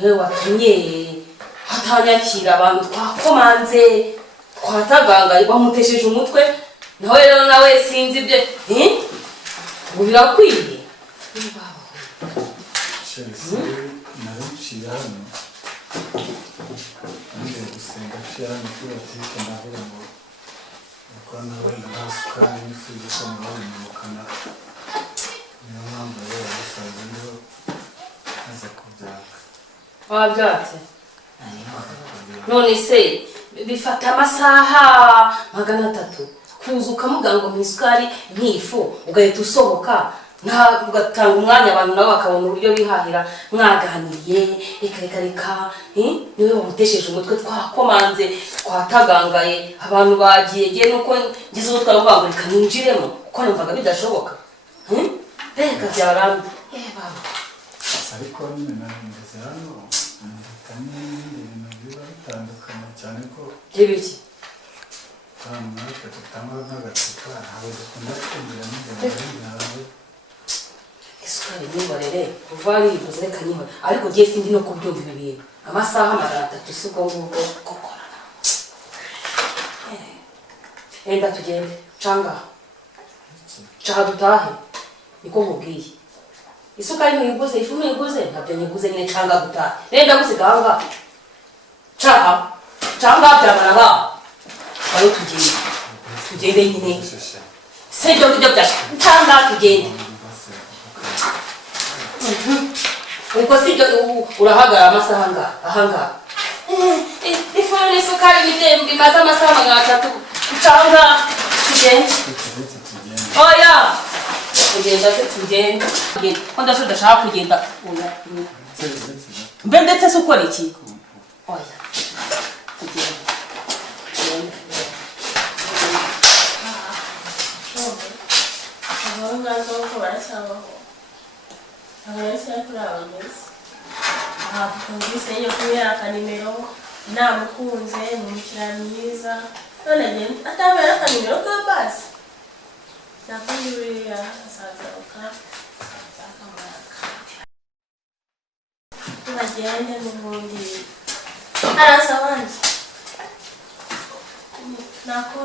Hewe watumye hatanyakira abantu twakomanze twatagangaye bamutesheje umutwe nawe rero nawe sinzi ibye ngo birakwiye naruciye hano ngiye gusenga cyane kuri atike ndavuga ngo uko nawe nta sukari n'ifuza ko mubona niyo mpamvu rero yasaze ngo aza kubyaka wabyatse none se bifata amasaha 300 kuza ukamuga ngo mwisukari nkifu ugahita usohoka nta ugatanga umwanya abantu nabo bakabona uburyo bihahira mwaganiriye reka niwe wamutesheje umutwe twakomanze twatagangaye abantu bagiye nuko ngize uwo twavangurika ninjiremo kuko numvaga bidashoboka reka byabarabandi baba ariko nyine nandeze hano ibintu biba bitandukanye cyane ko by'ibiki natwe tutanywa nk'agacupa ntabwo dukunda kwinjira n'ibintu isukari n'imborere kuva yiguze reka nyine ariko giye sindi no kubyumva ibi bintu amasaha 300 suko nguko kokora enda tugende canga dutahe niko nkubwiye isukari ntiguze ifu ntiguze ntabyo nyiguze nyine canga dutahe nenda gusiganga canga byamana ba bari tugende nyine sejo kujya byasha canga tugende uko sibyo urahagara amasaha ahanga ifu n'isukari bidembe maze amasaha 300 canga tugende oya kugenda se tugende ko ndashaka kugenda oya mbe ndetse se ukora iki oya tugende tukundise yo kuyaka nimero namukunze mumukira myiza none agenda atabera akanimero ka basi nakuriwe asagaruka akamaka tubagende n'ubundi arasa wanjye nako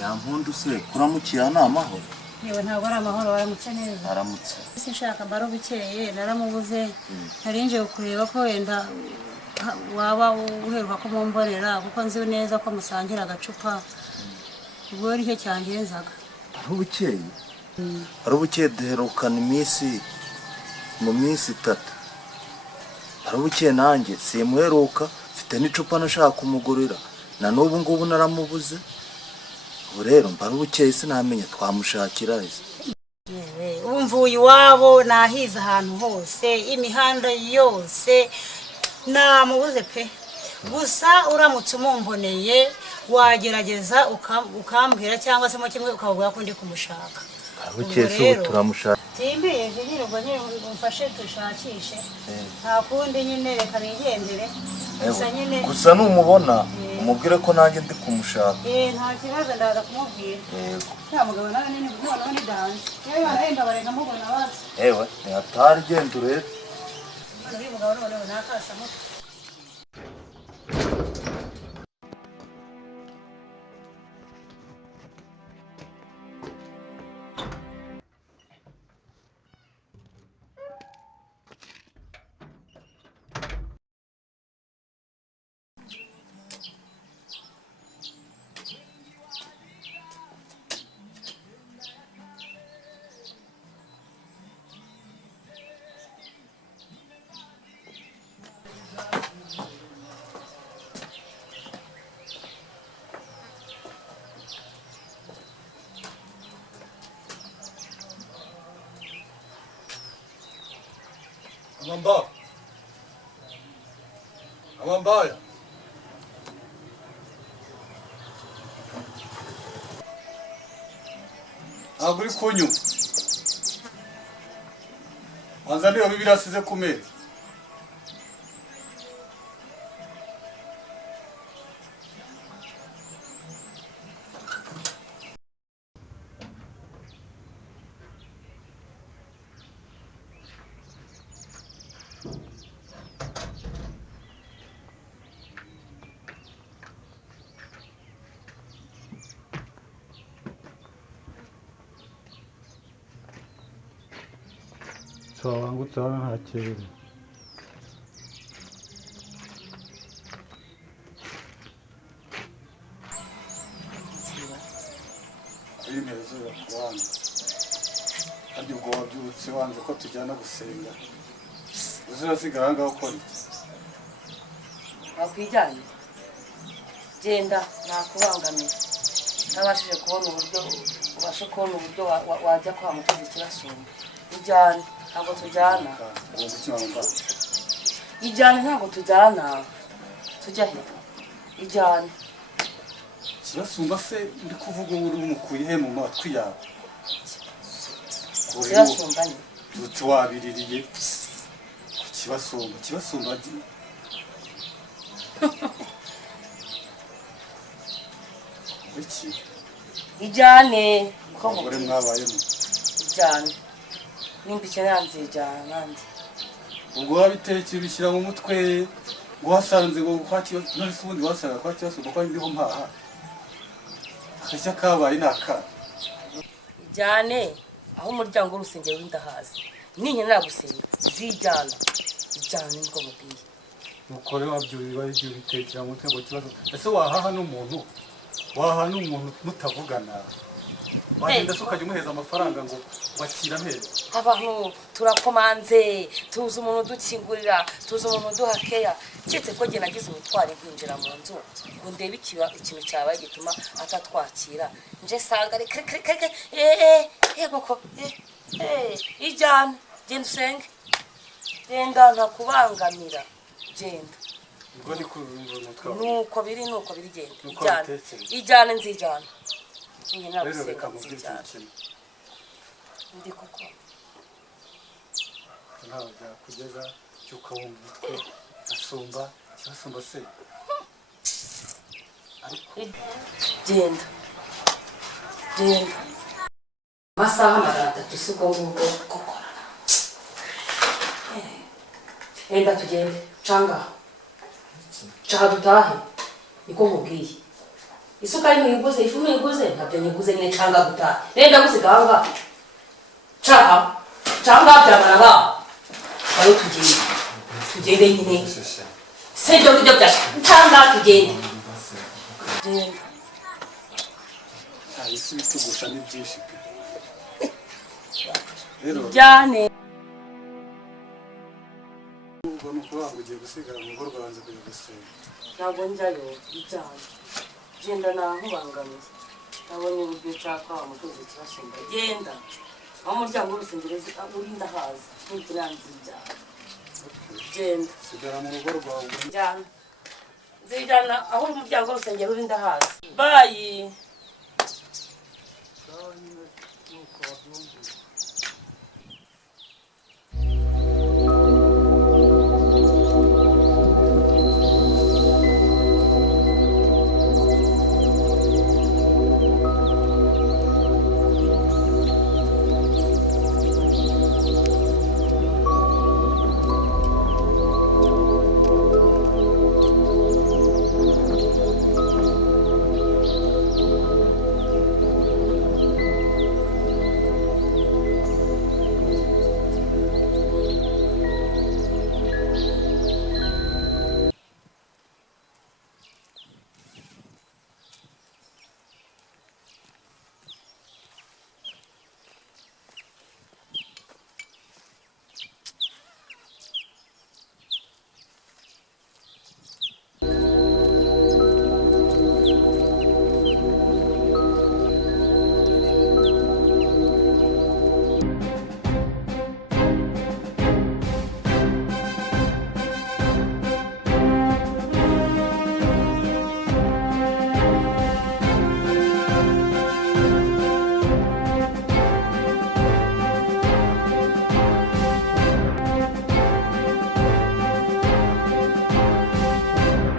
Yampundu se kuramukira n'amahoro yewe ntabwo ari amahoro waramutse neza aramutse sinshaka baro bukeye naramubuze narinje kureba ko wenda waba uheruka ko mumbonera kuko nzi neza ko musangira agacupa ubwo ari cyo cyangenzaga ari ubukeye duherukana mu minsi 3 ari ubukeye nanjye simuheruka mfite n'icupa nashaka kumugurira na n'ubu ngubu naramubuze ubu rero mbara ubukeye sinamenye twamushakira izi umvuye iwabo nahize ahantu hose imihanda yose namubuze pe gusa uramutse umumboneye wagerageza ukambwira cyangwa se mo kimwe ukavuga ko ndi kumushaka ubukeye se turamushaka timbiye nyine ubwo nyine umfashe dushakishe nta kundi nyine reka nigendere gusa numubona umubwire ko nanjye ndi kumushaka nta kibazo ndaza kumubwira nta mugabo nawe nini noneho ni danje yewe barahenda barenga mubona bazi ewe ntihatari genda urebe uyu mugabo noneho nakasa mutwe mbaya ntabwo uri kunyuma wanza niyo Bibiliya asize ku meza wangutse hano ntakirere ayimerezo yakurana harya ubwo wabyutse wanze ko tujyana gusenga uzirasigara ngaho ukora iki wakwijyanye genda nakubangamira ntabashije kubona uburyo ubashe kubona uburyo wajya kwa mukozi kirasumba ijyane ntabwo tujyana ijyane ntabwo tujyana tujya he ijyane kirasumba se ndi kuvuga uri umukuye he mu matwi yawe kirasumba ni tutsi wabiririye kibasumba iki ijyane ko umugore mwabayemo ijyane nimba ikeneye nzijyana nanjye ubwo wabitekeye bishyira mu mutwe ngo wasanze ngo none se ubundi wasanga kwa kirasumba ko ndiho mpaha akashya kabaye ni akana ijyane aho umuryango w'urusengero w'indahazi ninkenera gusenga zijyana ijyane niko mubwiye nuko rero wabyuriye bagiye bitekera mu mutwe ngo kibazo ese wahaha n'umuntu mutavugana wagenda se ukajya umuheza amafaranga ngo wakira mpera abantu turakomanze tuzi umuntu udukingurira tuzi umuntu uduha keya keretse ko jye nagize ubutwari nkinjira mu nzu ngo ndebe ikintu cyabaye gituma atatwakira nje sanga reka yego ko ijyana genda usenge genda ntakubangamira genda ubwo ni kurumva umutwe nuko biri genda ijyana nzijyana rero reka mubwire ikintu ndi kuko ntawe byakugeza cyuka wumva umutwe asumba kirasumba se ariko genda amasaha 300 si ubwo ngubwo gukora enda tugende canga dutahe niko nkubwiye isukari ntuyiguze ifu ntuyiguze ntabyo nyiguze nyine canga gutaha renda gusiganga canga byamara ba bari tugende nyine sebyo byo bya canga tugende isi bitugusha ni byinshi rero jyane ubwo nuko wabugiye gusigara mu rugo rwanze kujya gusenga ntabwo njyayo ijyane genda nankubangamiye nabonye uburyo nshaka wa mukozi kirasumba genda aho umuryango w'urusengero urinda haza ntikiranzijyana genda sigara mu rugo rwawe njyana nzijyana aho umuryango w'urusengero urinda haza bayi nuko wabyumvise